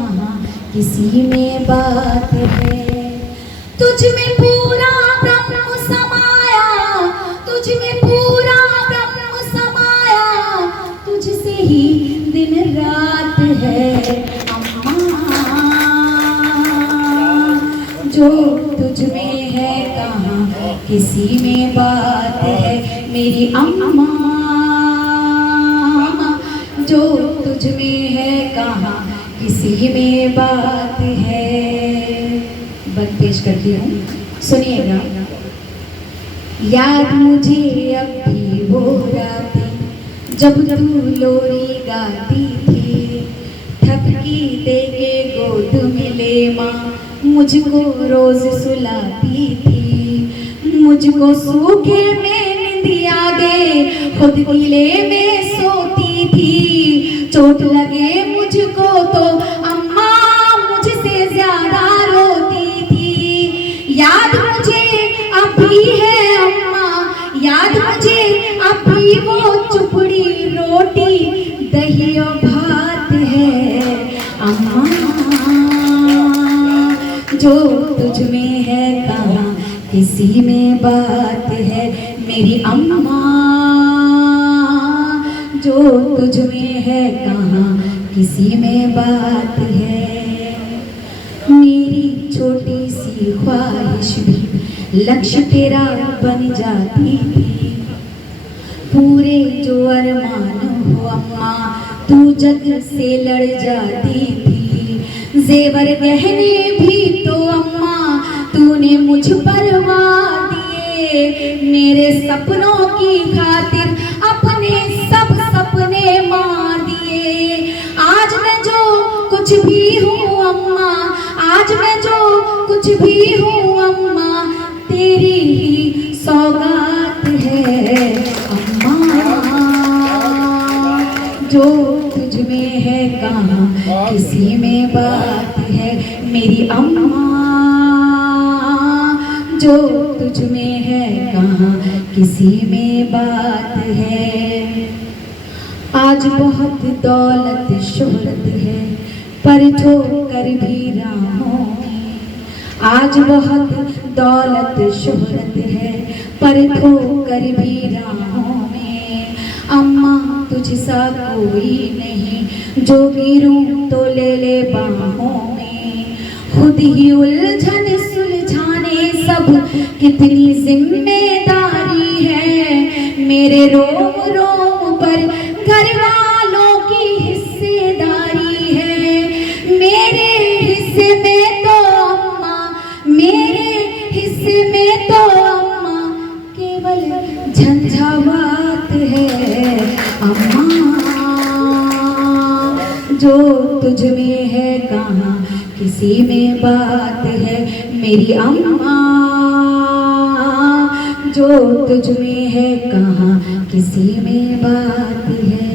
कहाँ किसी में बात है। तुझ में पूरा ब्रह्म समाया, तुझ में पूरा ब्रह्म समाया, तुझसे ही दिन रात है अम्मा। जो तुझ में है कहाँ किसी में बात है मेरी अम्मा। जो तुझ में है कहाँ किसी में बात है। बंद पेश करती हूँ, सुनिएगा। याद मुझे अब भी वो रातें जब तू लोरी गाती थी, थपकी दे के गोद में ले माँ मुझको रोज सुलाती थी। मुझको सूखे में निंदिया दे खुद गीले में सोती थी। चोट लगे मुझको तो अम्मा मुझसे ज्यादा रोती थी। याद मुझे अब भी है अम्मा, याद मुझे अब भी वो चुपड़ी रोटी दही और भात है अम्मा। जो तुझ में है कहाँ किसी में बात है मेरी अम्मा। जो तुझ में है कहाँ किसी में बात है। मेरी छोटी सी ख्वाहिश भी लक्ष्य तेरा बन जाती थी। पूरे जो अरमान हो अम्मा तू जग से लड़ जाती थी। जेवर गहने भी तो अम्मा तूने मुझ पर वार दिए। मेरे सपनों की खातिर अपने सब सपने मार दिए। आज मैं जो कुछ भी हूँ अम्मा, आज मैं जो कुछ भी हूँ अम्मा तेरी ही सौगात है अम्मा। जो तुझ में है कहाँ किसी में बात है मेरी अम्मा। जो तुझ में है कहाँ किसी में बात है। आज बहुत दौलत शोहरत है पर ठोकर भी राहों में। आज बहुत दौलत शोहरत है पर ठोकर भी राहों में। अम्मा तुझसा कोई नहीं जो गिरूं तो ले ले बाहों में। खुद ही उलझन सुलझाने सब कितनी जिम्मेदारी है। मेरे रोम रोम पर घर वालों की हिस्सेदारी है। मेरे हिस्से में तो अम्मा, मेरे हिस्से में तो अम्मा केवल झंझावात है अम्मा। जो तुझ में है कहाँ किसी में बात है मेरी अम्मा। जो तुझ में है कहाँ किसी में बात है।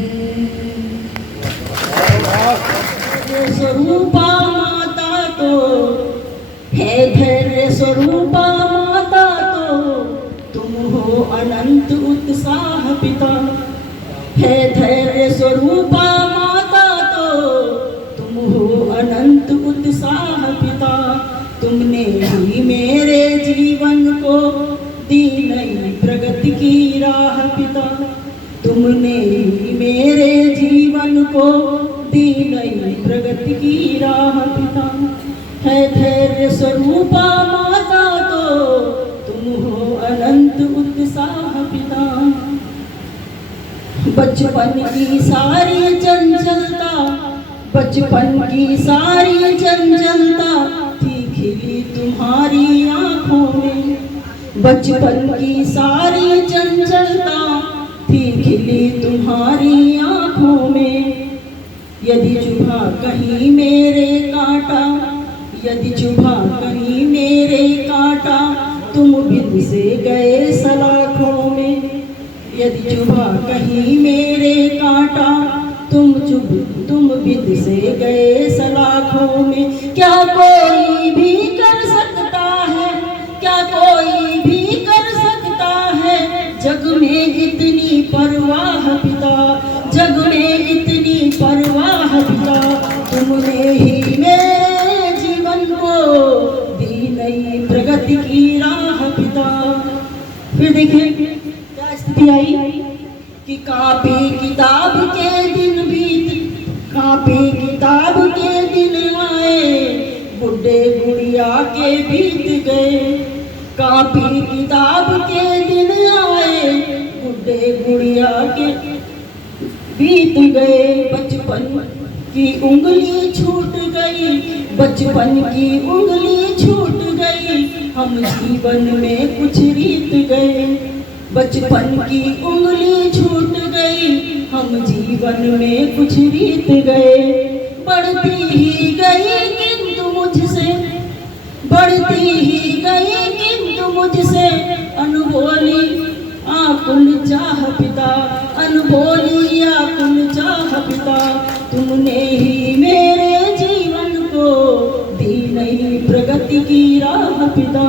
स्वरूपा माता तो है धैर्य स्वरूपा माता तो तुम हो अनंत उत्साह पिता। है धैर्य स्वरूपा माता तो तुम हो अनंत उत्साह पिता। तुमने ही मेरे जीवन को दी नई प्रगति की राह पिता। तुमने ही मेरे जीवन को दी नई प्रगति की राह पिता। है धैर्य स्वरूपा माता तो तुम हो अनंत उत्साह पिता। बचपन की सारी चंचलता, बचपन की सारी चंचलता थी खिली तुम्हारी आंखों में। बचपन की सारी चंचलता थी खिली तुम्हारी आंखों में। यदि चुभा कहीं मेरे कांटा, यदि चुभा कहीं मेरे कांटा तुम बिद से गए सलाखों में। यदि चुभा कहीं मेरे कांटा तुम बिद से गए सलाखों में। क्या कोई भी कर सकता है, क्या कोई भी कर सकता है जग में इतनी परवाह पिता, जग में इतनी परवाह पिता। तुमने ही नई प्रगति की राह पिता। फिर देखिए क्या स्थिति आई कि कापी किताब के दिन बीत, कापी किताब के दिन आए, बुढ़े गुड़िया के बीत गए। कापी किताब के दिन आए, बुढ़े गुड़िया के बीत गए। बचपन की उंगली छूट गई, बचपन की उंगली छूट गई, हम जीवन में कुछ रीत गए। बचपन की उंगली छूट गई, हम जीवन में कुछ रीत गए। बढ़ती ही गई किंतु मुझसे, बढ़ती ही गई किंतु मुझसे, अनबोली आकुल चाह पिता, अनबोली आकुल चाह पिता। तुमने ही मेरे जीवन को दी नई प्रगति की राह पिता।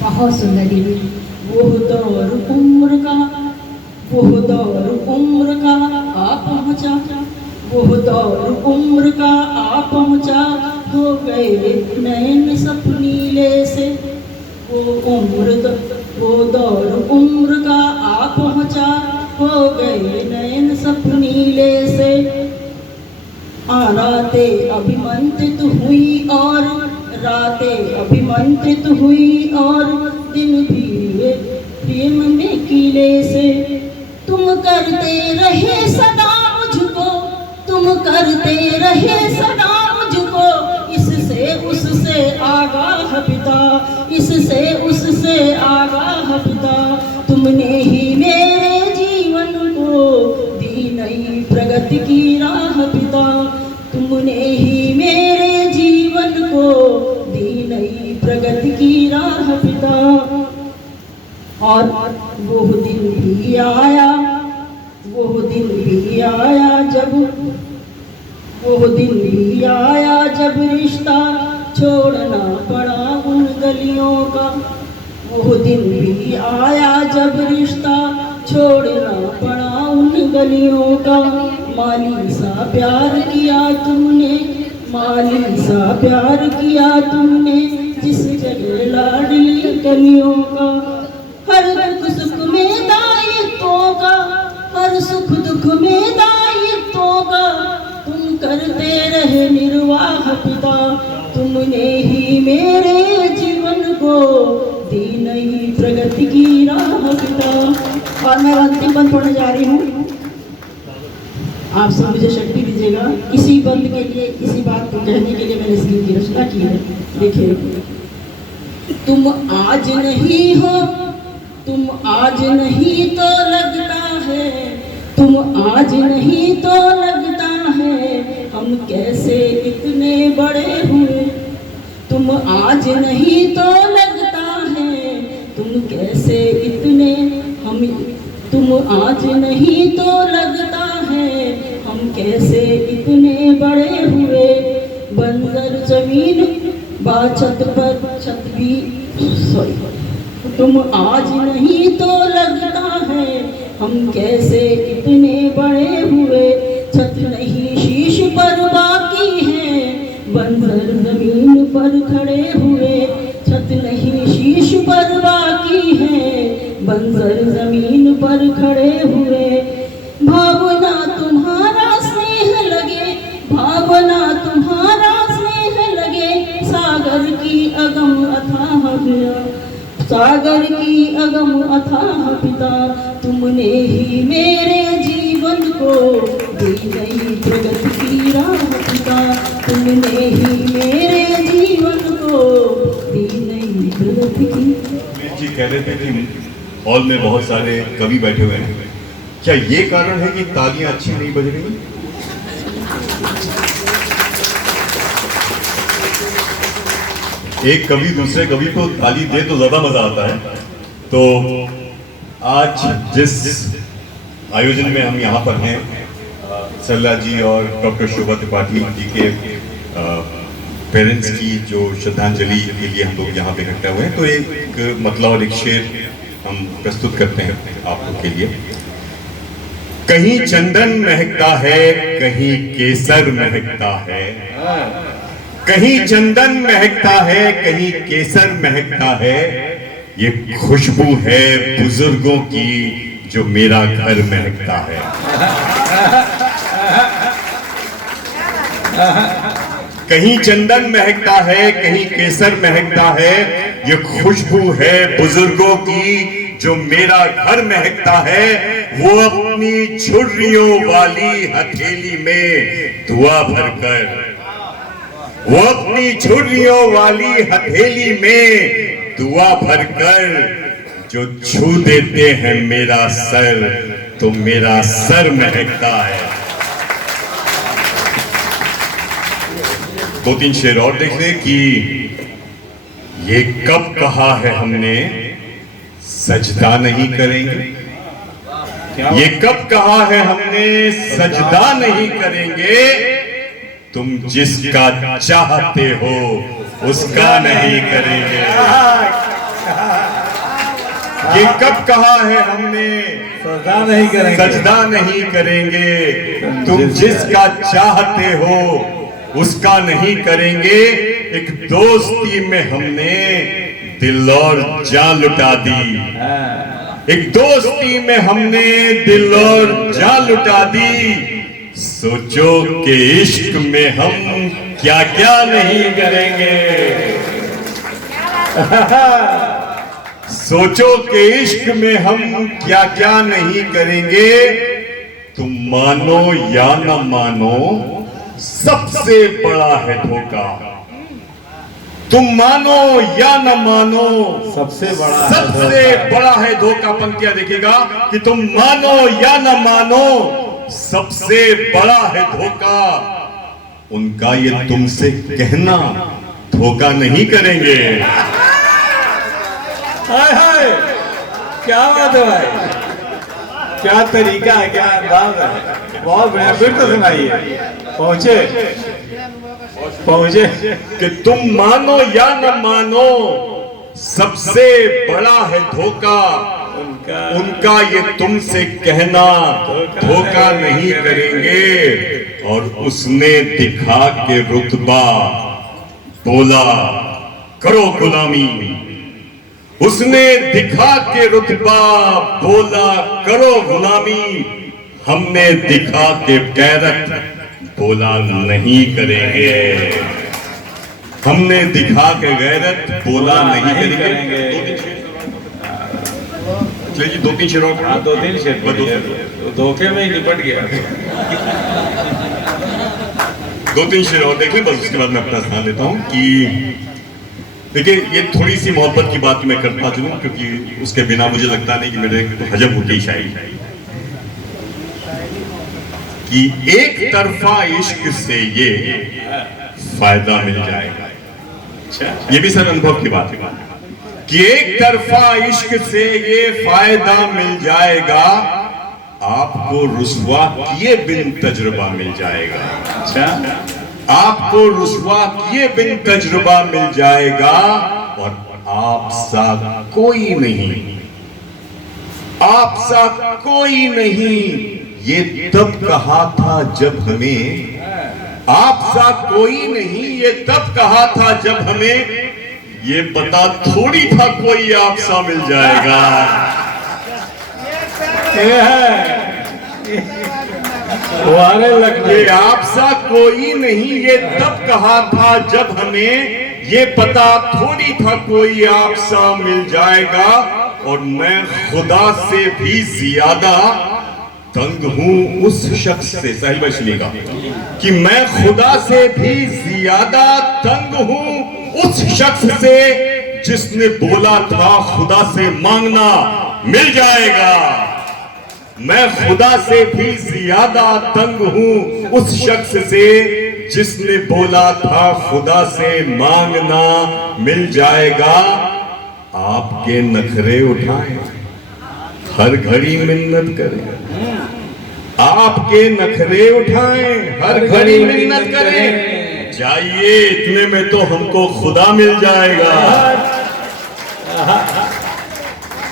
बहुत सुंदर दीदी। वो दौर उम्र का, वो दौर उम्र का आ पहुँचा, वो दौर उम्र का आ पहुँचा, हो गए नैन सपनीले से। वो दौर उम्र का आ पहुँचा, हो गए नैन सपनीले से। रातें अभिमंत्रित हुई और रातें अभिमंत्रित हुई और दिन भी प्रेम में कीले से। तुम करते रहे सदा मुझको, तुम करते रहे सदा मुझको, इससे उससे आगाह पिता, इससे उससे आगाह पिता। तुमने ही मेरे जीवन को दी नई प्रगति की राह पिता, तुमने ही मेरे जीवन को दी नई प्रगति की राह पिता। और वो दिन भी आया, वो दिन भी आया जब, वो दिन भी आया जब रिश्ता छोड़ना पड़ा उन गलियों का। वो दिन भी आया जब रिश्ता छोड़ना पड़ा उन गलियों का। माली सा प्यार किया तुमने, माली सा प्यार किया तुमने, जिस जगह लाडली गलियों का। हर दुख सुख में दायित्वों का, हर सुख दुख में दायित्वों का, तुम करते रहे निर्वाह पिता। तुमने ही मेरे जीवन को दी नई प्रगति की राह पिता। और मैं अंतिम बंद पढ़ने जा रही हूँ, आप सब मुझे शक्ति दीजिएगा। इसी बंद के लिए, इसी बात को कहने के लिए मैंने इस गीत की रचना की है। देखिए, तुम आज नहीं हो, तुम आज नहीं तो लगता है, तुम आज नहीं तो लगता है, हम कैसे इतने बड़े हुए। तुम आज नहीं तो लगता है, तुम कैसे इतने हम, तुम आज नहीं तो लगता है, हम कैसे इतने बड़े हुए। बंजर जमीन बाछत पर छत भी, सॉरी, तुम आज नहीं तो लगता है, हम कैसे इतने बड़े हुए। छत नहीं शीश पर बाकी है, बंजर जमीन पर खड़े हुए। छत नहीं शीश पर बाकी है, बंजर जमीन पर खड़े हुए। भावना तुम्हारा स्नेह लगे, भावना तुम्हारा स्नेह लगे, सागर की अगम अथाह गया, सागर की अगम अथाह पिता। तुमने ही मेरे जीवन को दी नई प्रगति की राह पिता, तुमने ही मेरे जीवन को दी नई प्रगति की। जी कह रहे थे कि हॉल में बहुत सारे कवि बैठे हुए हैं, क्या ये कारण है कि तालियां अच्छी नहीं बज रही? एक कवि दूसरे कवि को ताली दे तो ज्यादा मजा आता है। तो आज जिस आयोजन में हम यहाँ पर हैं, सरला जी और डॉक्टर शोभा त्रिपाठी जी के पेरेंट्स की जो श्रद्धांजलि के लिए हम लोग यहाँ पे इकट्ठा हुए हैं, तो एक मतलब और एक शेर हम प्रस्तुत करते हैं आप लोग के लिए। कहीं चंदन महकता है, कहीं केसर महकता है, कहीं चंदन महकता है, कहीं केसर महकता है। ये खुशबू है बुजुर्गों की जो मेरा घर महकता है। कहीं चंदन महकता है, कहीं केसर महकता है। ये खुशबू है बुजुर्गों की जो मेरा घर महकता है। वो अपनी छुर्रियों वाली हथेली में धुआं भरकर, वो अपनी छुर्रियों वाली हथेली में धुआं भरकर जो छू देते हैं मेरा सर, तो मेरा सर महकता है। दो तीन शेर और देख ले कि ये कब कहा है हमने सजदा नहीं करेंगे, ये कब कहा है हमने सजदा नहीं करेंगे। तुम जिसका चाहते हो उसका नहीं करेंगे। ये कब कहा है हमने सजदा नहीं करेंगे, सजदा नहीं करेंगे। तुम जिसका चाहते हो उसका नहीं करेंगे। एक दोस्ती में हमने दिल और जान लुटा दी, एक दोस्ती में हमने दिल और जान लुटा दी। सोचो कि इश्क में हम क्या क्या नहीं करेंगे। सोचो कि इश्क में हम क्या क्या नहीं करेंगे। तुम मानो या न मानो सबसे बड़ा है धोखा। तुम मानो या न मानो सबसे बड़ा सबसे बड़ा है धोखा। पंक्तियां देखिएगा कि तुम मानो या न मानो सबसे बड़ा है धोखा। उनका ये तुमसे कहना धोखा नहीं करेंगे। हाय हाय, क्या बात है भाई, क्या तरीका है, क्या अंदाज है। बहुत बढ़िया, फिर तो सुनाइए। पहुंचे पहुंचे कि तुम मानो या न मानो सबसे बड़ा है धोखा। उनका ये तुमसे कहना धोखा नहीं करेंगे। और उसने दिखा के रुतबा बोला करो गुलामी। उसने दिखा के रुतबा बोला करो गुलामी। हमने दिखा के गैरत बोला नहीं करेंगे। हमने दिखा के गैरत बोला नहीं करेंगे। चलिए दो तीन शेर और। हाँ, दो तीन शेर धोखे में ही निपट गया। दो तीन शेर और देख लें, बस उसके बाद मैं अपना स्थान लेता हूं कि देखिए ये थोड़ी सी मोहब्बत की बात मैं करता चलूं, क्योंकि उसके बिना मुझे लगता नहीं कि मेरे हजम होती शायरी। कि एक तरफा इश्क से ये फायदा मिल जाएगा। ये भी सर अनुभव की बात है कि एक तरफा इश्क से ये फायदा मिल जाएगा। आपको रुसवा किए बिन तजुर्बा मिल जाएगा। अच्छा, आपको रुसवा किए बिन तजुर्बा मिल जाएगा। और आप सा कोई नहीं, आप सा कोई नहीं। ये तब कहा था जब हमें, आप सा कोई नहीं। ये तब कहा था जब हमें ये पता थोड़ी था कोई आप सा मिल जाएगा। ये आप सा कोई नहीं। ये तब कहा था जब हमें ये पता थोड़ी था कोई आप सा मिल जाएगा। और मैं खुदा से भी ज्यादा तंग हूं उस शख्स से। सही बात सुनिएगा कि मैं खुदा से भी ज्यादा तंग हूं उस शख्स से जिसने बोला था खुदा से मांगना मिल जाएगा। मैं खुदा से भी ज्यादा तंग हूं उस शख्स से जिसने बोला था खुदा से मांगना मिल जाएगा। आपके नखरे उठाएं, हर घड़ी मिन्नत करें। आपके नखरे उठाएं, हर घड़ी मिन्नत करें। जाइए इतने में तो हमको खुदा मिल जाएगा।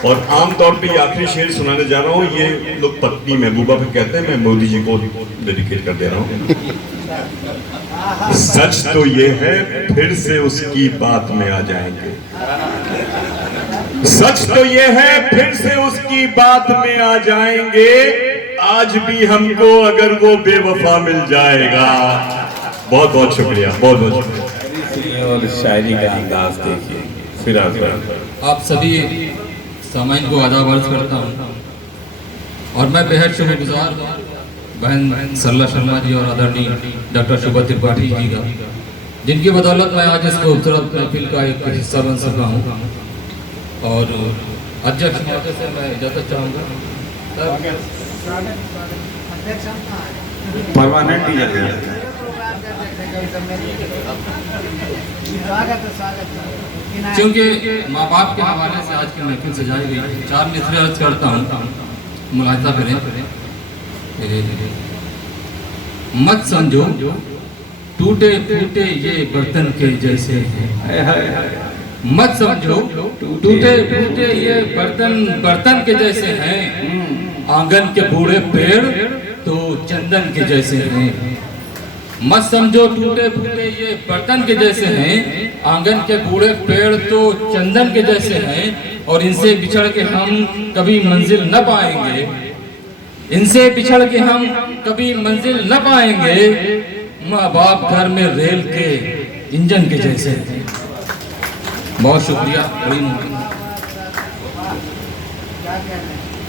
और आमतौर पे ये आखिरी शेर सुनाने जा रहा हूँ, ये लोग पत्नी महबूबा पे कहते हैं, मैं मोदी जी को डेडिकेट कर दे रहा हूँ। सच तो ये है फिर से उसकी बात में आ जाएंगे, सच तो ये है फिर से उसकी बात में आ जाएंगे, आज भी हमको अगर वो बेवफा मिल जाएगा। बहुत बहुत शुक्रिया, बहुत बहुत शुक्रिया। और शायरी का अंदाज देखिए। फिर आप सभी सामाइन को आदाब अर्ज करता हूँ और मैं बेहद शुक्रगुजार बहन सरला शर्मा जी और आदरणीय डॉक्टर शोभा त्रिपाठी जी का, जिनकी बदौलत मैं आज इस खूबसूरत महफिल का एक हिस्सा बन सका हूँ। और अध्यक्ष महोदय से मैं इजाज़त चाहूँगा। परमानेंट ही क्योंकि माँ बाप के हवाले से आज की महफिल सजाई गई, 4 मिसरे अर्ज करता हूँ, मुलाहिजा करें। मत समझो टूटे फूटे ये बर्तन के जैसे हैं, मत समझो टूटे फूटे ये बर्तन के जैसे हैं, आंगन के बूढ़े पेड़ तो चंदन के जैसे हैं। मत समझो टूटे फूटे ये बर्तन के जैसे हैं, आंगन के बूढ़े पेड़ तो चंदन के जैसे हैं, और इनसे बिछड़ के हम कभी मंजिल न पाएंगे, इनसे बिछड़ के हम कभी मंजिल न पाएंगे, माँ बाप घर में रेल के इंजन के जैसे हैं। बहुत शुक्रिया, बड़ी मुमकिन।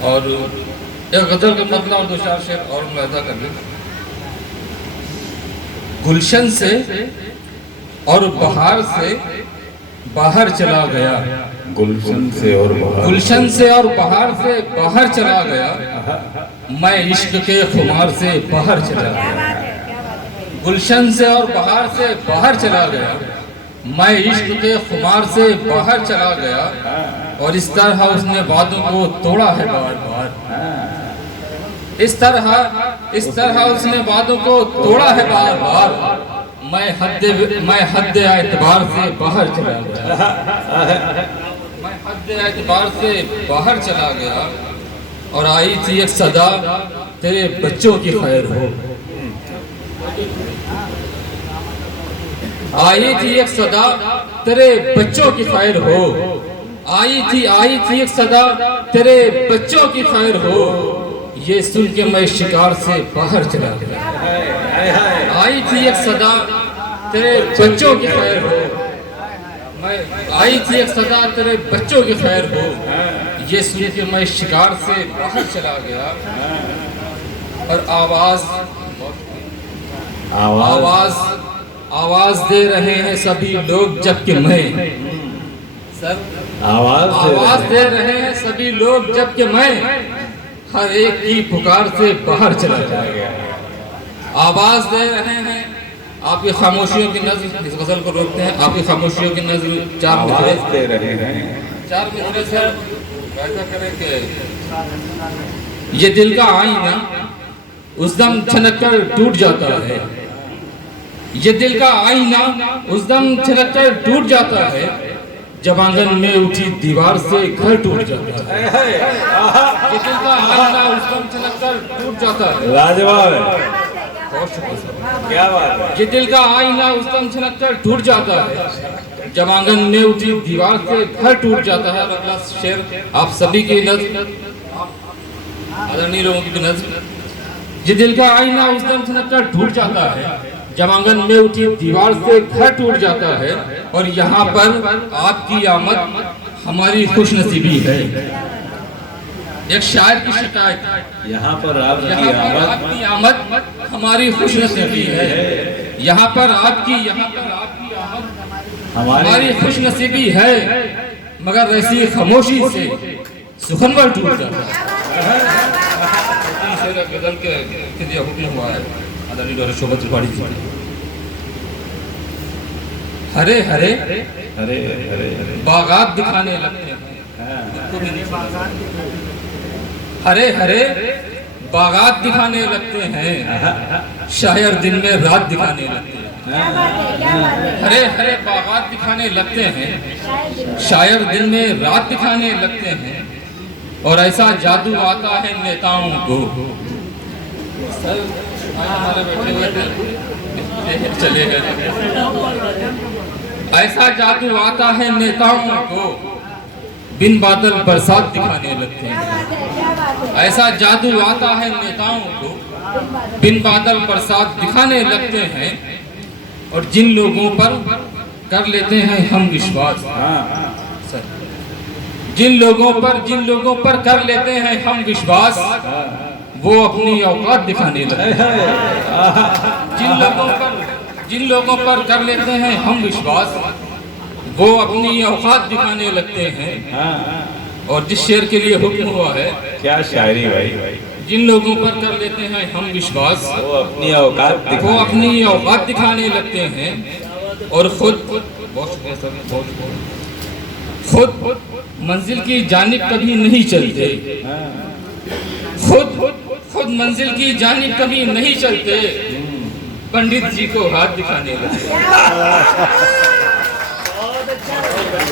और एक गजल का मतलब और 2-4 शेर और मुलाहिजा कर लें। गुलशन से और बहार से बाहर चला गया, गुलशन से और बहार, गुलशन से और बहार से बाहर चला गया, मैं इश्क के खुमार से बाहर चला गया। गुलशन से और बहार से बाहर चला गया, मैं इश्क के खुमार से बाहर चला गया, और इस तरह उसने वादों को तोड़ा है बार बार, इस तरह उसने वादों को तोड़ा है बार बार, मैं हद एतबार से बाहर चला गया, मैं हद एतबार से बाहर चला गया, और आई थी एक सदा तेरे बच्चों की खैर हो, आई थी एक सदा तेरे बच्चों की खैर हो, आई थी एक सदा तेरे बच्चों की खैर हो, ये सुन के मैं शिकार से बाहर चला गया। आई थी एक सदा तेरे बच्चों की खैर हो, मैं आई थी एक सदा तेरे बच्चों की खैर हो, ये सुन के मैं शिकार से बाहर चला गया, और आवाज दे रहे हैं सभी लोग जबकि मैं, सर आवाज दे रहे हैं सभी लोग जबकि मैं हर एक की पुकार से बाहर चला गया। आवाज दे रहे हैं, आपकी खामोशियों की नज़र, इस गजल को रोकते हैं, आपकी खामोशियों की नज़र 4 मिसरे दे रहे हैं, 4 मिसरे से ऐसा करें कि ये दिल का आईना उस दम छनक कर टूट जाता है, ये दिल का आईना उस दम छनक कर टूट जाता है, जब आंगन में उठी दीवार से घर टूट जाता है, ये दिल का आईना उस दम छनक कर टूट जाता है। लाजवाब है, बहुत शुक्रिया, क्या बात है। ये दिल का आईना उस दम छनक कर टूट जाता है, जब आंगन में उठी दीवार से घर टूट जाता है। अगला शेर आप सभी की नज़र, आदरणीय लोगों की नज़र। ये दिल का आईना उस दम छनक कर टूट जाता है, जब आंगन में उठी दीवार से घर टूट जाता है, और यहाँ पर आपकी आमद हमारी खुशनसीबी है। एक शायर की शिकायत, यहाँ पर आपकी आमद हमारी खुशनसीबी है, यहाँ पर आपकी आमद हमारी खुशनसीबी है, मगर ऐसी खामोशी से सुखनवर टूट जाता है। गजल के लिए हुक्म हुआ है आदरणीय डॉक्टर शोभा त्रिपाठी जी। हरे हरे हरे हरे बागात दिखाने लगते हैं, हरे हरे बागात दिखाने लगते हैं, शायर दिन में रात दिखाने लगते हैं, हरे हरे बागात दिखाने लगते हैं, शायर दिन में रात दिखाने लगते हैं, और ऐसा जादू आता है नेताओं को। सर हमारे बैठे हुए थे, चले गए। ऐसा जादू आता है नेताओं को, बिन बादल बरसात दिखाने लगते हैं। ऐसा जादू आता है नेताओं को, बिन बादल बरसात दिखाने लगते हैं। और जिन लोगों पर कर लेते हैं हम विश्वास, जिन लोगों पर कर लेते हैं हम विश्वास, वो अपनी औकात दिखाने लगते हैं। जिन लोगों पर कर लेते हैं हम विश्वास, वो अपनी औकात दिखाने लगते हैं। और जिस शेर के लिए हुक्म हुआ है, क्या शायरी भाई। जिन लोगों पर कर लेते हैं हम विश्वास, वो अपनी औकात दिखाने लगते हैं। और खुद मंजिल की जानिब कभी नहीं चलते। खुद मंजिल की जानिब कभी नहीं चलते, पंडित जी को हाथ दिखाने लगते।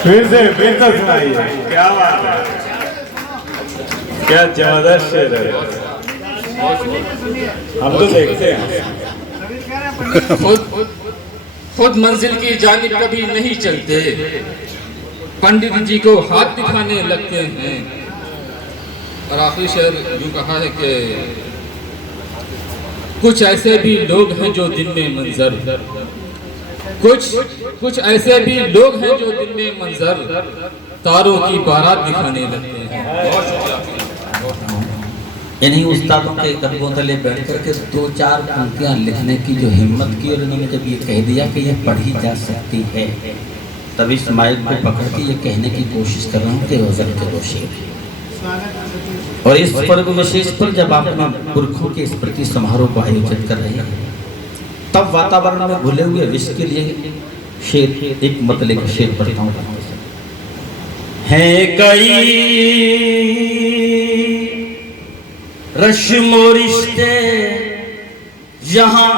फिर से सुनाइए, क्या बात है, क्या जबरदस्त शेर है। हम तो देखते हैं। खुद मंजिल की जानिब कभी नहीं चलते, पंडित जी को हाथ दिखाने लगते हैं। और आखिरी शेर यूं कहा है कि कुछ ऐसे भी लोग हैं जो दिन में मंजर, कुछ ऐसे भी लोग हैं जो दिन में मंजर, तारों की बारात दिखाने लगते हैं। इन्हीं उस्तादों के कदमों तले बैठ करके 2-4 पंक्तियाँ लिखने की जो हिम्मत की, और इन्होंने जब ये कह दिया कि ये पढ़ी जा सकती है, तभी इस माइक को पकड़ के ये कहने की कोशिश कर रहा हूँ कि गज़ल के 2 शेर। और इस पर्व विशेष पर जब आप अपना पुरखों के स्मृति समारोह को आयोजित कर रहे हैं, तब वातावरण में घुले हुए विश्व के लिए शेर, एक मतलब शेर पढ़ता हूँ। है कई रस्म और रिश्ते यहाँ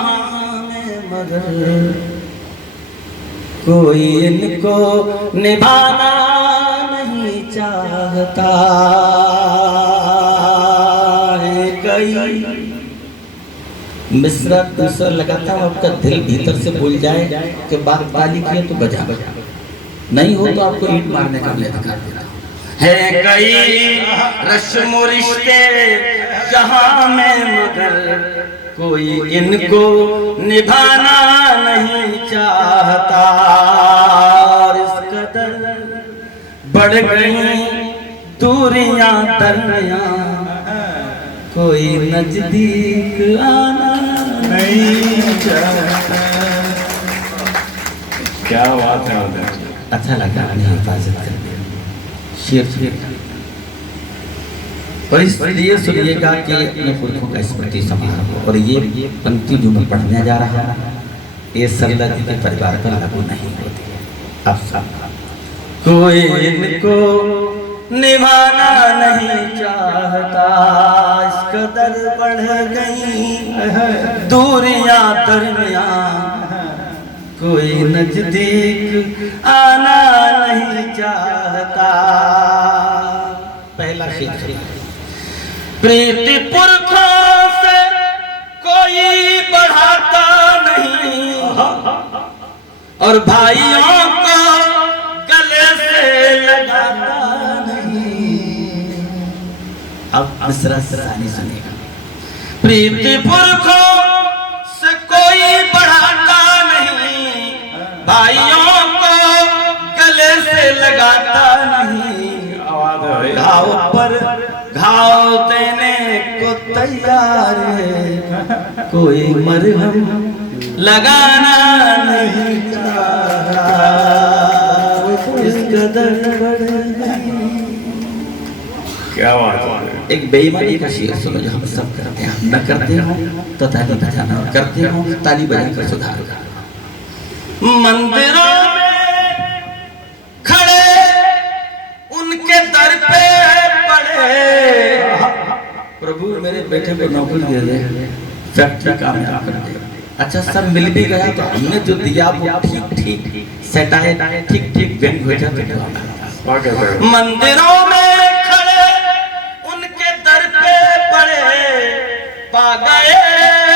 में, मगर कोई इनको निभाना नहीं चाहता है। कई मिसरा दूसरा लगाता हूँ, आपका दिल भीतर से भूल जाए कि बात ताली की है तो बजा, नहीं हो तो आपको ईंट मारने का भी अधिकार देता हूँ। है कई रस्म रिश्ते जहाँ में, मगर कोई इनको निभाना नहीं चाहता। और इस कदर बढ़ गई दूरियां दरमियां, कोई नजदीक आना नहीं चाहता। क्या बात है। अच्छा लगा, अपनी हिफाजत कर दिया। शेर और इसलिए सुनिएगा कि अपने पुरखों का स्मृति समारोह। और ये पंक्ति जो मैं पढ़ने जा रहा हूँ, ये सरला जी के परिवार पर लागू नहीं होती है। अब सब कोई इनको निभाना नहीं चाहता, इस कदर बढ़ गई दूरियां दरमियां, कोई नजदीक आना नहीं चाहता। पहला शेर। प्रीति पुरखों से कोई बढ़ाता नहीं, और भाइयों को गले से लगाता नहीं। अब मिसरा सरानी सुनेगा। प्रीति पुरखों से कोई बढ़ाता नहीं, भाइयों को गले से लगाता नहीं। घाव पर घाव देने को तैयार है, कोई मरहम लगाना नहीं चाहता। इस कदर क्या बात है। एक बेईमानी का शेर सुनो जो हम सब करते हैं। हम न करते हो तो ताली बजाना, और करते हो ताली बजाकर सुधार करना। मंदिरों में खड़े उनके दर पे पड़े, प्रभु मेरे बेटे को नौकरी दे दे, फैक्ट्री कामयाब कर दे। अच्छा सब मिल भी गया तो हमने जो दिया वो ठीक ठीक सेट आए, ठीक ठीक व्यंग हो जाए। मंदिरों में खड़े पा गए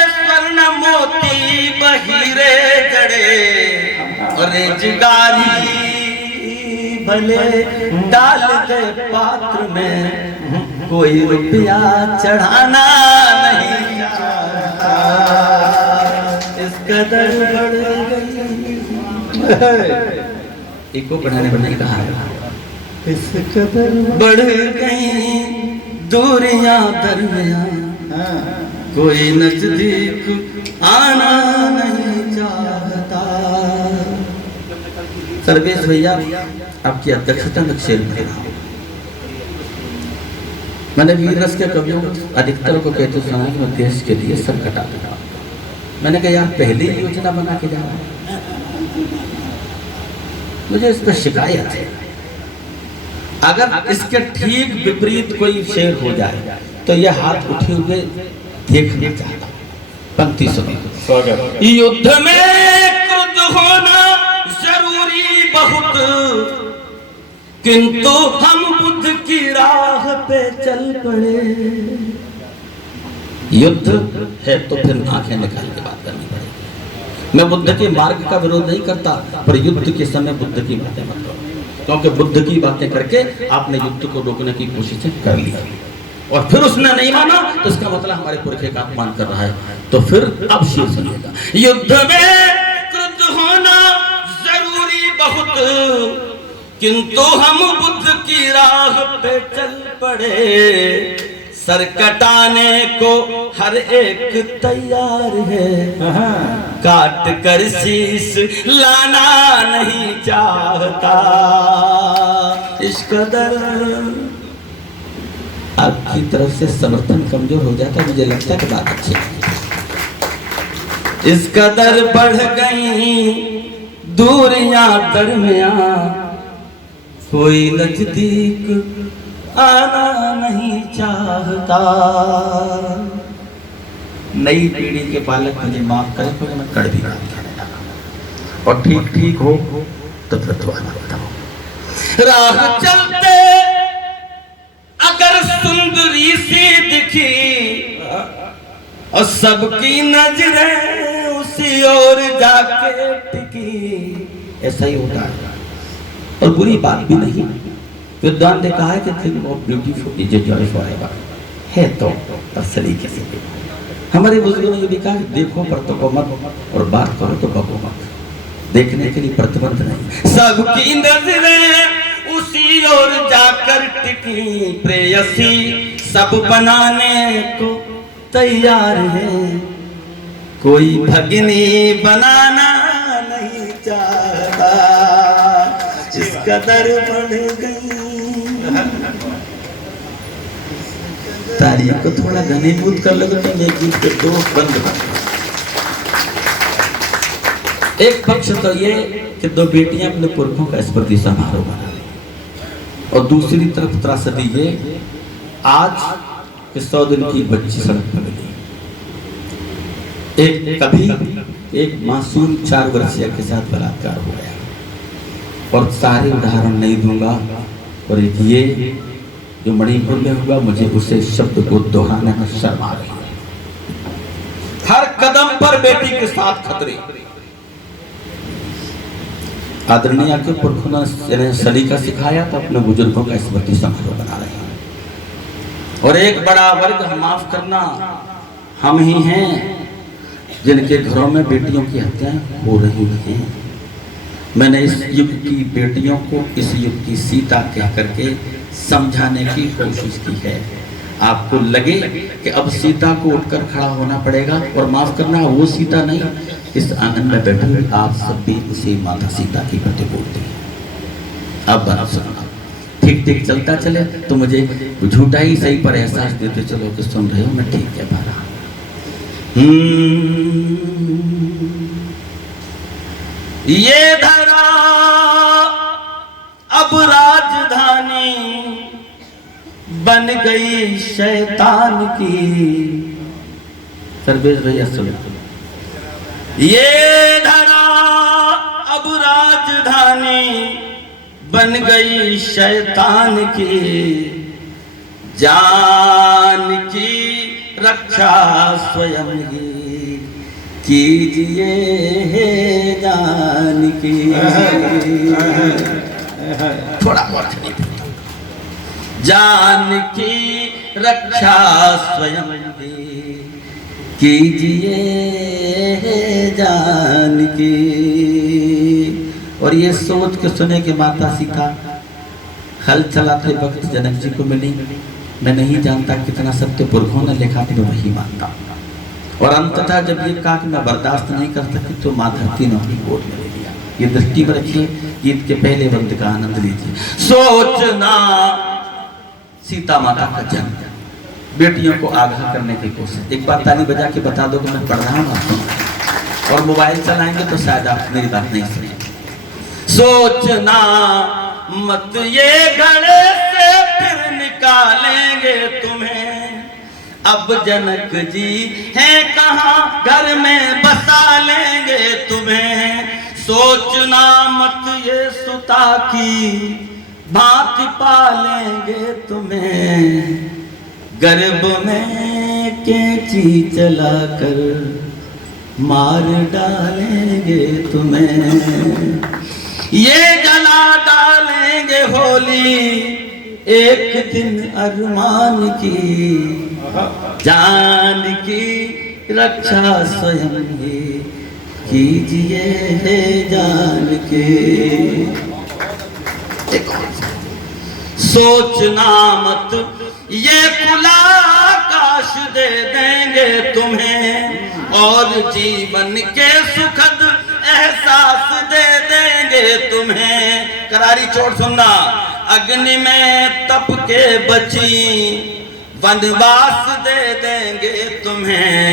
स्वर्ण मोती बहीरे जड़े और जिगारी भले डाल दे पात्र में कोई रुपया चढ़ाना नहीं चाहता इस कदर बढ़ गई इको बढ़ाने बढ़ने कहा इस कदर बढ़ गई दूरियां दरमियां कोई नजदीक आना नहीं चाहता। सर्वेश भैया आपकी अध्यक्षता में शेर में मैंने वीर रस के कवियों अधिकतर को कहते सुना कि मैं देश के लिए सर कटा दूंगा। मैंने कहा यार पहली योजना बना के जा रहा है, मुझे इस पर शिकायत है। अगर इसके ठीक विपरीत कोई शेर हो जाए तो यह हाथ उठे हुए देखना चाहता। पंक्ति सुनो। युद्ध में क्रुद्ध होना जरूरी बहुत, किंतु हम बुद्ध की राह पे चल पड़े। युद्ध है तो फिर आंखें निकाल के बात करनी पड़ेगी। मैं बुद्ध के मार्ग का विरोध नहीं करता, पर युद्ध के समय बुद्ध की बातें मत करो, क्योंकि बुद्ध की बातें करके आपने युद्ध को रोकने की कोशिशें कर ली और फिर उसने नहीं माना तो इसका मतलब हमारे पुरखे का अपमान कर रहा है। तो फिर अब शेर सुनिएगा। युद्ध में क्रुद्ध होना जरूरी बहुत, किंतु हम बुद्ध की राह पे चल पड़े। सर कटाने को हर एक तैयार है, काट कर शीश लाना नहीं चाहता। इस कदर आपकी तरफ से समर्थन कमजोर हो जाता, मुझे लगता है कि बात अच्छी है। इस कदर बढ़ गई दूरियां दरमियां कोई नजदीक आना नहीं चाहता। नई पीढ़ी के पालक मुझे माफ करें क्योंकि मैं कड़वी बात करने लगा और ठीक ठीक हो तो फिर दोबारा बताओ। राह चलते अगर सुंदरी सी दिखी और सबकी नजरें उसी ओर जाके टिकी, ऐसा ही होता है और बुरी बात भी नहीं। विद्वान ने कहा है कि think of beautiful is a joy forever, है तो पर सलीके से देखो। हमारे बुजुर्गों ने भी कहा देखो पर तो मत और बात करो तो बको मत, देखने के लिए प्रतिबंध नहीं। सबकी नजरें उसी ओर जाकर टिकी, प्रेयसी सब बनाने को तैयार है, कोई भगिनी बनाना नहीं चाहता। इस कदर बढ़ गई। तालियों को थोड़ा घनीभूत कर लो तो मैं गीत के दो बंद कर। एक पक्ष तो ये कि दो बेटियां अपने पुरखों का स्मृति समारोह बना और दूसरी तरफ त्रासदी ये आज के 100 दिन की बच्ची सड़क पर मिली। एक कभी एक मासूम 4 वर्षीय के साथ बलात्कार हो गया और सारे उदाहरण नहीं दूंगा और ये जो मणिपुर में हुआ मुझे उसे शब्द को दोहराने में शर्म आ रही है। हर कदम पर बेटी के साथ खतरे। आदरणीय के पुरखों ने सलीका सिखाया तो अपने बुजुर्गों का स्मृति समारोह बना रहे हैं और एक बड़ा वर्ग हम माफ करना हम ही हैं जिनके घरों में बेटियों की हत्याएं हो रही हैं। मैंने इस युग की बेटियों को इस युग की सीता कह करके समझाने की कोशिश की है। आपको लगे कि अब सीता को उठकर खड़ा होना पड़ेगा और माफ करना वो सीता नहीं, इस आंगन में बैठे आप सब भी उसी माता सीता की प्रति बोलते हैं। अब बात सुनना ठीक ठीक चलता चले तो मुझे झूठा ही सही पर एहसास देते चलो कि सुन रहे हो मैं ठीक कह पा रहा। ये धरा अब राजधानी बन गई शैतान की। सर्वेश भैया सुनो। ये धरा अब राजधानी बन गई शैतान की, जान की रक्षा स्वयं ही कीजिए हे जानकी। थोड़ा और जानकी रक्षा स्वयं ही कीजिए हे जानकी। और ये सोच के सुने कि माता सीता हल चलाते वक्त जनक जी को मिली। मैं नहीं जानता कितना सत्य पुरखों ने लिखा तो मैं वही मानता। और अंततः जब ये कहा कि मैं बर्दाश्त नहीं कर सकती तो माँ धरती ने अपनी गोद में ले लिया। ये दृष्टि में रखिए, गीत के पहले वंद का आनंद लीजिए। सोचना सीता माता का जन्म, बेटियों को आगाह करने की कोशिश। एक बार ताली बजा के बता दो कि मैं पढ़ रहा हूँ, और मोबाइल चलाएंगे तो शायद आप मेरी बात नहीं सुने। सोचना मत ये गले से फिर निकालेंगे तुम्हें, अब जनक जी हैं कहाँ घर में बसा लेंगे तुम्हें। सोचना मत ये सुता की भांति पालेंगे तुम्हें, गर्भ में कैंची चलाकर मार डालेंगे तुम्हें। ये जला डालेंगे होली एक दिन अरमान की, जानकी रक्षा स्वयं ही कीजिए हे जानकी। सोचना मत ये खुला आकाश दे देंगे तुम्हें, और जीवन के सुखद एहसास दे देंगे तुम्हें। करारी चोट सुनना, अग्नि में तप के बची वनवास दे देंगे तुम्हें।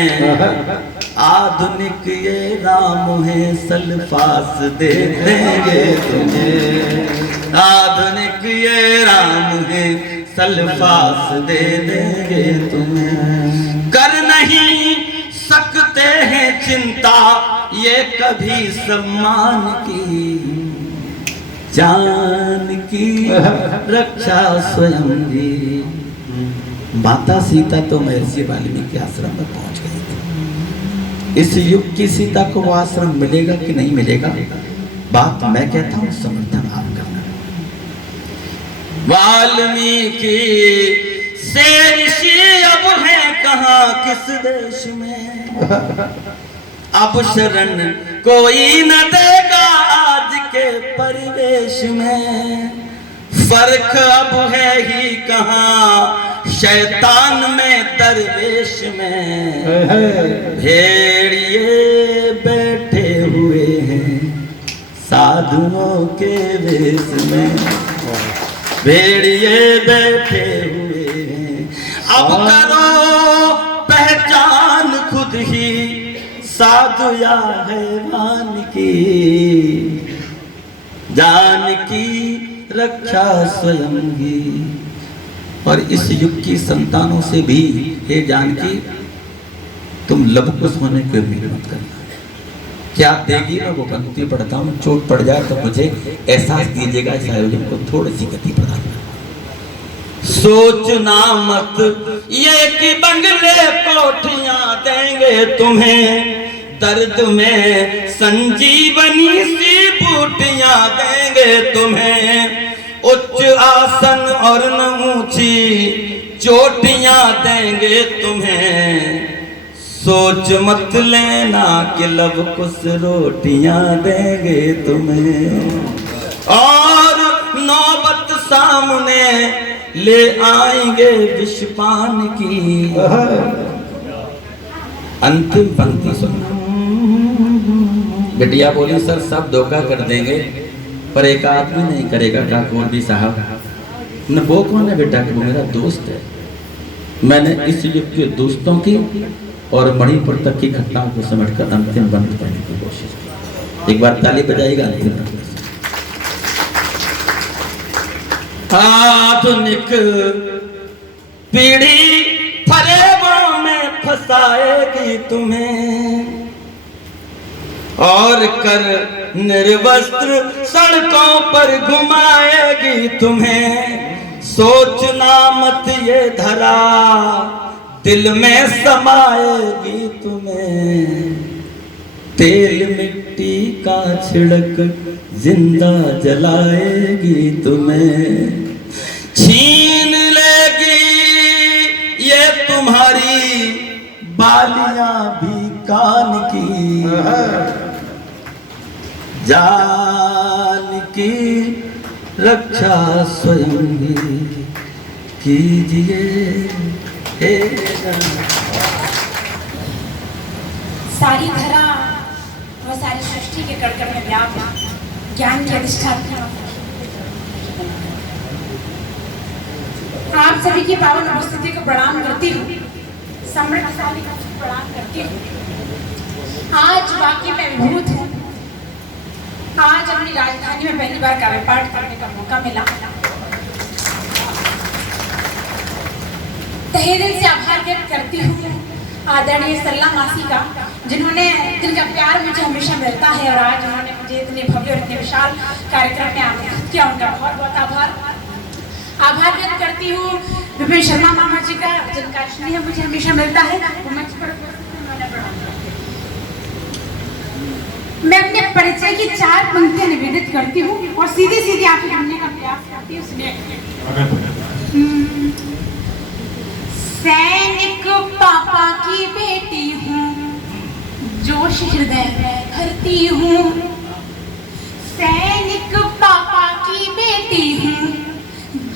आधुनिक ये राम है सल्फास दे देंगे तुम्हें। आधुनिक ये राम है सल्फास दे देंगे तुम्हें। कर नहीं सकते हैं चिंता ये कभी सम्मान की, जानकी रक्षा स्वयं ही। माता सीता तो महर्षि वाल्मीकि आश्रम में पहुंच गई थी। इस युग की सीता को वो आश्रम मिलेगा कि नहीं मिलेगा, बात मैं कहता हूं, समर्थन आप करना। वाल्मीकि से ऋषि अब है कहाँ किस देश में, अब शरण कोई न देगा आज के परिवेश में। फर्क अब है ही कहाँ शैतान में दरवेश में, भेड़िए बैठे हुए हैं साधुओं के वेश में। भेड़िए बैठे हुए हैं, अब करो पहचान खुद ही साधु या हैवान की, जानकी रक्षा स्वयं ही। और इस युग की संतानों से भी हे जानकी तुम लबकुश होने की उम्मीद मत करना। क्या देगी मैं वो पंक्ति पढ़ता हूँ, चोट पड़ जाए तो मुझे एहसास दीजिएगा, इस आयोजन को थोड़ी सी गति प्रदान करना। सोचना मत ये कि बंगले कोठियां देंगे तुम्हें, दर्द में संजीवनी सी बूटियां देंगे तुम्हें। उच्च आसन और न ऊंची चोटियां देंगे तुम्हें। सोच मत लेना कि लबकुश रोटियां देंगे तुम्हें, और नौबत सामने ले आएंगे विषपान की। अंतिम पंक्ति सुनना। बिटिया बोली सर सब धोखा कर देंगे पर एक आदमी नहीं करेगा। ठाकुर भी साहब न वो कौन है बेटा? कि वो मेरा दोस्त है। मैंने इस युग के दोस्तों की और मणिपुर तक की घटनाओं को समेटकर अंतिम बंद करने की कोशिश की। एक बार ताली बजाएगा अंतिम बंद। आधुनिक पीढ़ी फरेबों में फंसाएगी तुम्हें, और कर निर्वस्त्र सड़कों पर घुमाएगी तुम्हें। सोचना मत ये धरा दिल में समाएगी तुम्हें, तेल मिट्टी का छिड़क जिंदा जलाएगी तुम्हें, छीन लेगी ये तुम्हारी बालियां भी कान की, जान की रक्षा स्वयं ही कीजिए हे राम। सारी धरा व सारी सृष्टि के कड़कड़ में व्याप्त ज्ञान के अधिष्ठाता आप सभी की पावन उपस्थिति को प्रणाम करती हूँ, समृद्धशाली को प्रणाम करती हूँ। आज वाकई में विभूत हूँ। आज अपनी राजधानी में पहली बार काव्य पाठ करने का मौका मिला। तहे दिल से आभार व्यक्त करती हूँ आदरणीय सल्ला मासी का, जिन्होंने दिल का प्यार मुझे हमेशा मिलता है और आज उन्होंने मुझे इतने भव्य और इतने विशाल कार्यक्रम में आमंत्रित किया। उनका बहुत बहुत आभार व्यक्त करती हूँ विपिन शर्मा मामा जी का, जिनका स्नेह मुझे हमेशा मिलता है। मैं अपने परिचय की 4 पंक्तियां निवेदित करती हूँ और सीधी सीधी आपसे सुनने का प्रयास करती हूँ। सैनिक पापा की बेटी हूँ, जोश हृदय में भरती हूँ। सैनिक पापा की बेटी हूँ,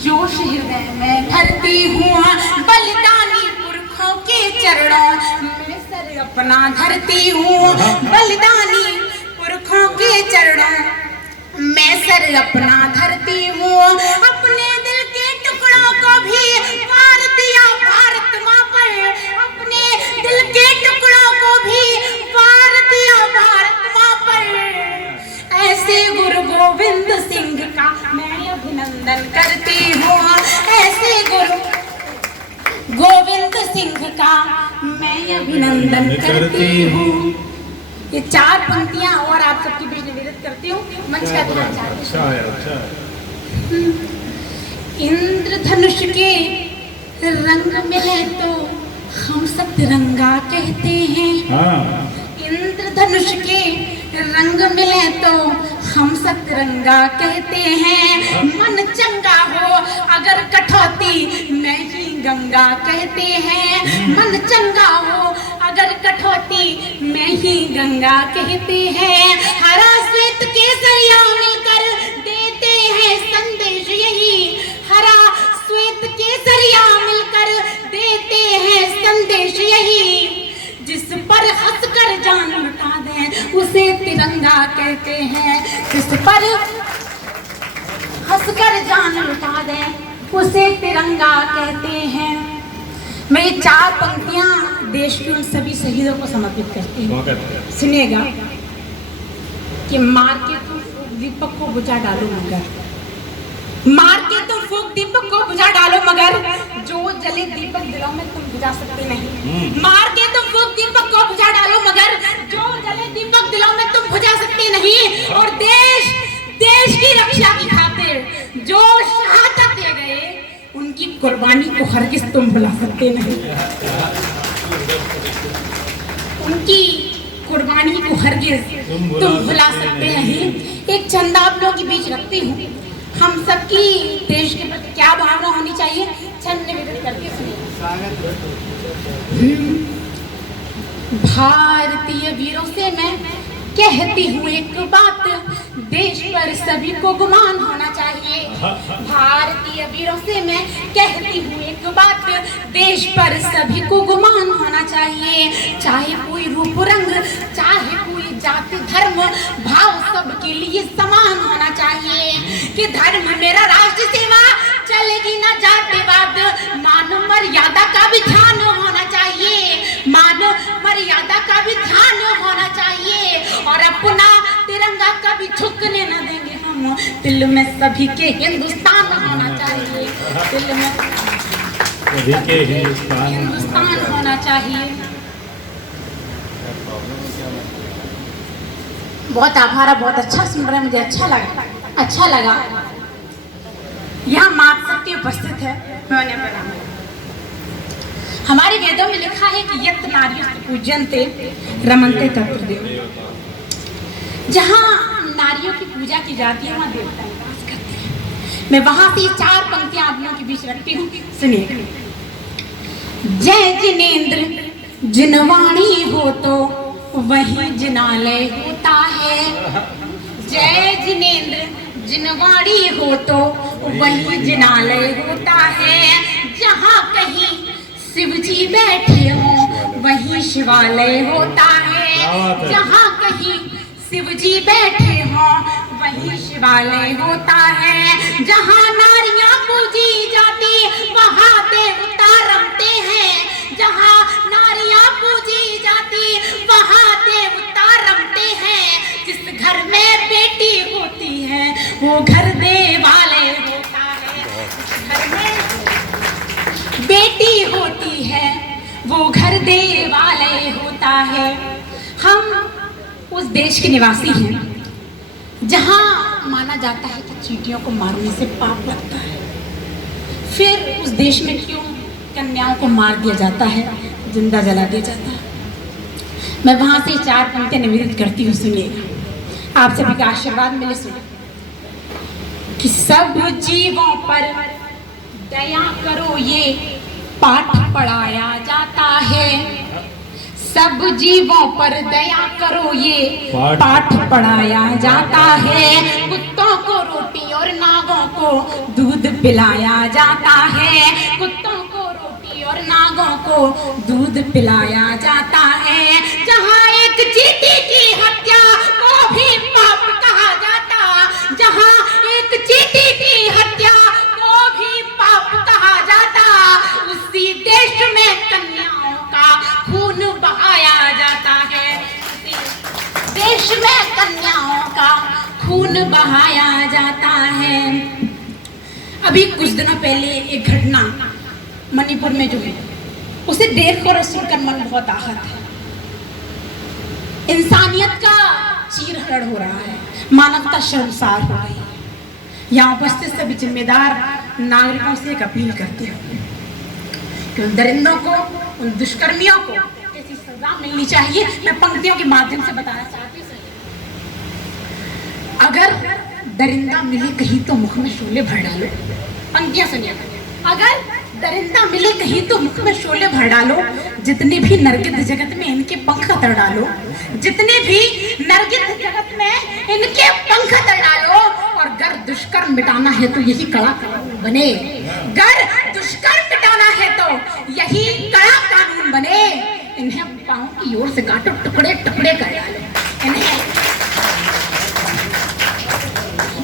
जोश हृदय में भरती हूँ। बलिदानी पुरखों के चरणों में सर अपना धरती हूँ। बलिदानी पुरखों के चरणों मैं सर अपना धरती हूँ। अपने दिल के टुकड़ों को भी वार दिया भारत माँ पर, अपने दिल के टुकड़ों को भी वार दिया भारत माँ पर। ऐसे गुरु गोविंद सिंह का मैं अभिनंदन करती हूँ। ऐसे गुरु गोविंद सिंह का मैं अभिनंदन करती हूँ। ये 4 पंक्तियां और आप सबके बीच निवेदित करती हूँ। मंच का ध्यान चाहती हूँ। इंद्रधनुष के रंग मिले तो हम सब तिरंगा कहते हैं। इंद्रधनुष के रंग मिले तो हम सब तिरंगा कहते हैं। मन चंगा हो अगर कठौती मैं ही गंगा कहते हैं। मन चंगा हो अगर कठौती मैं ही गंगा कहते हैं। हरा श्वेत केसरिया मिलकर देते हैं संदेश यही। हरा श्वेत केसरिया मिलकर देते हैं संदेश यही। जिस पर हंसकर जान लुटा दें उसे तिरंगा कहते हैं। जिस पर हंसकर जान लुटा दें उसे तिरंगा कहते हैं। मैं ये 4 पंक्तियां देश के उन सभी शहीदों को समर्पित करती हूँ। सुनिएगा कि मार के तुम दीपक को बुझा डालो मगर, मार के तुम फूक दीपक को बुझा डालो मगर, जो जले दीपक दिलों में तुम बुझा सकते नहीं। मार के तुम फूक दीपक को बुझा डालो मगर, जो जले दीपक दिलों में तुम बुझा सकते नहीं। और देश की रक्षा की खातिर जो शहादत दे गए उनकी कुर्बानी को हरगिज तुम भुला सकते नहीं। उनकी कुर्बानी को हरगिज तुम भुला सकते नहीं। एक चंदा आप लोगों के बीच रखती हूँ। हम सबकी देश के प्रति क्या भावना होनी चाहिए, छंद निवेदन करके सुनिए। भारतीय वीरों से मैं कहती हूँ एक बात, देश पर सभी को गुमान होना चाहिए। भारतीय वीरों से मैं कहती हूँ एक बात, देश पर सभी को गुमान होना चाहिए। चाहे कोई रूप रंग, चाहे कोई जाति धर्म, भाव सबके लिए समान होना चाहिए। कि धर्म मेरा राष्ट्र सेवा, चलेगी ना जातिवाद। मान मर्यादा का भी ध्यान होना चाहिए। मान मर्यादा का भी ध्यान होना चाहिए। और अपना तिरंगा कभी झुकने न देंगे हम। दिल में सभी के हिंदुस्तान होना चाहिए। दिल में सभी के हिंदुस्तान होना चाहिए। बहुत आभार, बहुत अच्छा सुन रहे हैं, मुझे अच्छा लगा। यहाँ माँ सबके उपस्थित है, मैं उन्हें प्रणाम। हमारे वेदों में लिखा है कि यत् नार्यस्तु पूज्यन्ते रमन्ते तत्र देव। जहाँ नारियों की पूजा की जाती है वहाँ देवता निवास करते हैं। मैं वहां से 4 पंक्तियां आप लोगों के बीच रखती हूँ, सुनिए। जय जिनेंद्र जिनवाणी हो तो वही जिनालय होता है। जय जिनेंद्र जिनवाणी हो तो वही जिनालय होता है। जहाँ कहीं शिव जी बैठे हो वही शिवालय होता है। जहाँ कहीं शिव जी बैठे हो वही शिवालय होता है। जहाँ नारियां पूजी जाती वहाँ देवता रमते हैं। जहाँ नारियां पूजी जाती वहाँ देवता रमते हैं। जिस घर में बेटी होती है वो घर देवालय होता है। जिस घर में बेटी होती है वो घर देवालय होता है। हम उस देश के निवासी हैं जहाँ माना जाता है कि चींटियों को मारने से पाप लगता है। फिर उस देश में क्यों कन्याओं को मार दिया जाता है, जिंदा जला दिया जाता है? मैं वहां से 4 पंक्तियां निवेदित करती हूँ, सुनिएगा। आप सभी का आशीर्वाद मिले। सुनिए कि सब जीवों पर दया करो ये पाठ पढ़ाया जाता है। सब जीवों पर दया करो ये पाठ पढ़ाया जाता है। कुत्तों को रोटी और नागों को दूध पिलाया जाता है। कुत्तों को रोटी और नागों को दूध पिलाया जाता है। जहाँ एक चींटी की हत्या को भी पाप कहा जाता। जहाँ एक चींटी की हत्या को भी पाप कहा जाता। उसी देश में कन्याओं का खून बहाया जाता है। देश में कन्याओं का खून बहाया जाता है। अभी कुछ दिनों पहले एक घटना मणिपुर में जो है उसे देखकर और सुनकर मन बहुत आहत है। इंसानियत का चीरहरण हो रहा है, मानवता शर्मसार हो रही है। यहाँ उपस्थित सभी जिम्मेदार नागरिकों से एक अपील करती हूँ कि उन दरिंदों को, उन दुष्कर्मियों को ऐसी सजा मिलनी चाहिए। मैं पंक्तियों के माध्यम से बताना चाहती हूँ। अगर दरिंदा मिले कहीं तो मुख में शोले भर डालो। पंक्तियां सुनिए। अगर दरिंदा मिले कहीं तो मुख में शोले भर डालो। जितने भी नरगित जगत में इनके पंख कतर डालो। जितने भी नरगित जगत में इनके पंख कतर डालो। और गर दुष्कर्म मिटाना है तो यही कड़ा कानून बने। गर दुष्कर्म मिटाना है तो यही कड़ा कानून बने। इन्हें पांव की ओर से काटो, टुकड़े टुकड़े कर डालो।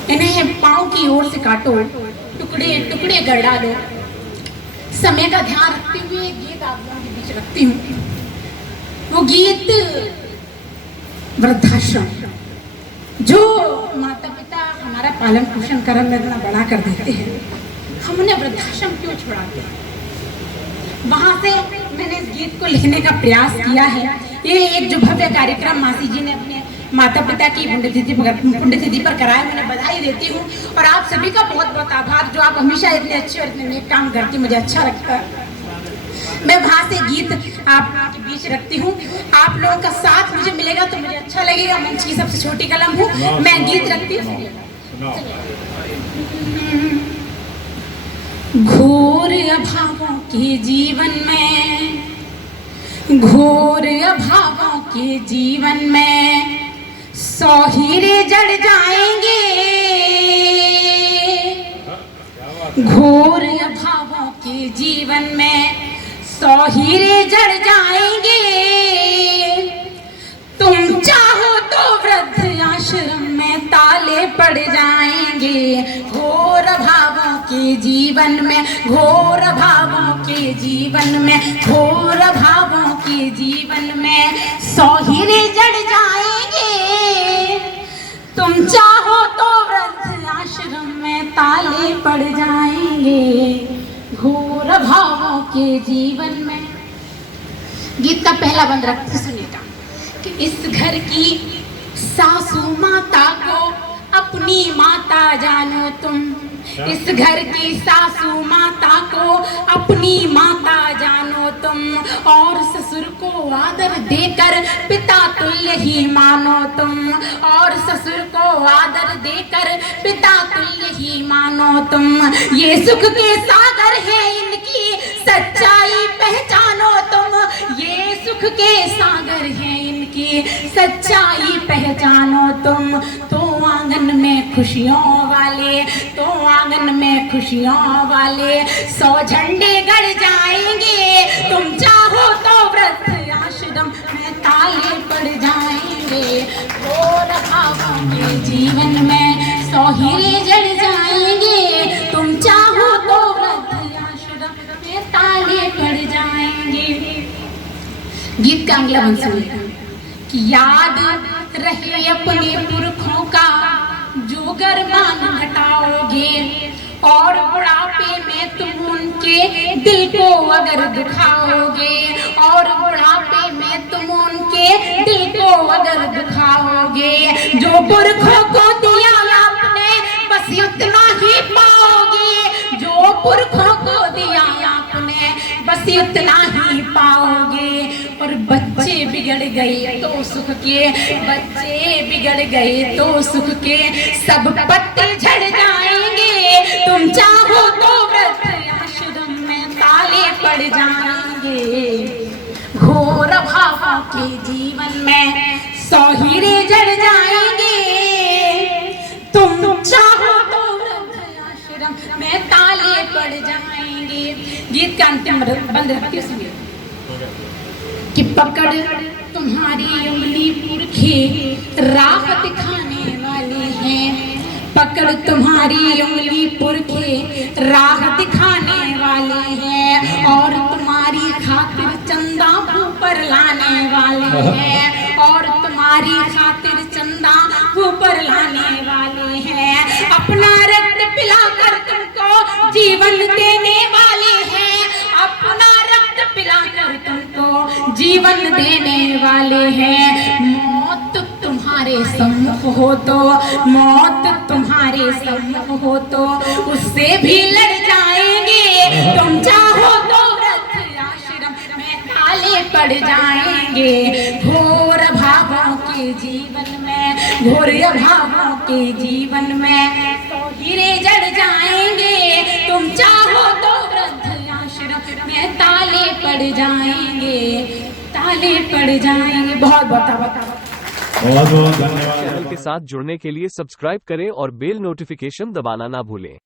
इन्हें पांव की ओर से काटो, टुकड़े टुकड़े कर डालो। समय का ध्यान रखते हुए गीत आप लोगों के बीच रखती हूँ। वो गीत वृद्धाश्रम, जो माता पिता हमारा पालन पोषण करम में इतना बड़ा कर देते हैं, हम उन्हें वृद्धाश्रम क्यों छुड़ाते हैं? वहां से मैंने इस गीत को लिखने का प्रयास किया है। ये एक जो भव्य कार्यक्रम मासी जी ने अपने माता पिता की पुण्यतिथि पर कराया, मैं बधाई देती हूँ। और आप सभी का बहुत बहुत आभार, जो आप हमेशा इतने अच्छे और इतने नेक काम करती, मुझे अच्छा लगता है। मैं वहाँ से गीत आपके बीच रखती हूँ। आप लोगों का साथ मुझे मिलेगा तो मुझे अच्छा लगेगा। मंच की सबसे छोटी कलम हूँ, मैं गीत रखती हूँ। घोर अभावों के जीवन में, घोर अभावों के जीवन में 100 हीरे जड़ जाएंगे। घोर अभावों के जीवन में 100 हीरे जड़ जाएंगे। तुम चाहो तो वृद्ध आश्रम में ताले पड़ जाएंगे। घोर अभावों के जीवन में, घोर अभावों के जीवन में, घोर अभावों के जीवन में 100 हीरे जड़ जाएंगे। तुम चाहो तो वृद्ध आश्रम में ताले पड़ जाएंगे। घोर अभावों के जीवन में। गीत का पहला बंद रखते सुनिएगा कि इस घर की सासू माता को अपनी माता जानो तुम। इस घर की सासू माता को अपनी माता जानो तुम, और ससुर को आदर देकर पिता तुल्य ही मानो तुम, और ससुर को आदर देकर पिता तुल्य ही मानो तुम। ये सुख के सागर है इनकी सच्चाई पहचानो तुम, ये सुख के सागर है इनकी सच्चाई पहचानो तुम। तो आंगन में खुशियों वाले, तो आंगन में खुशियों वाले 100 झंडे गड़ जाएंगे, तुम चाहो तो वृद्ध आश्रम में ताले पड़ जाएंगे। और भावों के जीवन में 100 हीरे जड़ जाएंगे, तुम चाहो तो वृद्ध आश्रम में ताले पड़ जाएंगे। गीत का अगला अंश है कि याद रहे अपने पुरखों का जो गरमान घटाओगे, और बुढ़ापे में तुम उनके दिल को अगर दुखाओगे, और बुढ़ापे में तुम उनके दिल को अगर दुखाओगे। जो पुरखों को दिया आपने बस उतना ही पाओगे, जो पुरखों को दिया आपने बस इतना ही पाओगे। और बच्चे बिगड़ गए तो सुख के, बच्चे बिगड़ गए तो सुख के सब पत्ते झड़ जाएंगे, तुम चाहो तो वृद्ध आश्रम में ताले पड़ जाएंगे। घोर अभावों के जीवन में 100 हीरे जड़ जाएंगे, तुम चाहो तो वृद्ध आश्रम में ताले पड़ जाएंगे। गीत का अंतिम बंद रखती सुनिए कि पकड़ तुम्हारी उंगली पुरखे राह दिखाने वाले हैं, पकड़ तुम्हारी उंगली पुरखे राह दिखाने वाले हैं, और तुम्हारी खातिर चंदा ऊपर लाने वाले हैं, और तुम्हारी खातिर चंदा ऊपर लाने वाले हैं। अपना रक्त पिलाकर तुमको जीवन देने वाले हैं, अपना रक्त पिलाकर तुमको जीवन देने वाले हैं। मौत तुम्हारे सम्मुख हो तो, मौत तुम्हारे सम्मुख हो तो उससे भी लड़ जाएंगे, तुम चाहो तो वृद्ध आश्रम में ताले पड़ जाएंगे। घोर अभावों के जीवन में, घोर अभावों के जीवन में 100 हीरे जड़ जाएंगे, तुम चाहो तो वृद्ध आश्रम में ताले पड़ जाएंगे, ताले पड़ जाएंगे। बहुत बहुत बहुत धन्यवाद। चैनल के साथ जुड़ने के लिए सब्सक्राइब करें और बेल नोटिफिकेशन दबाना ना भूलें।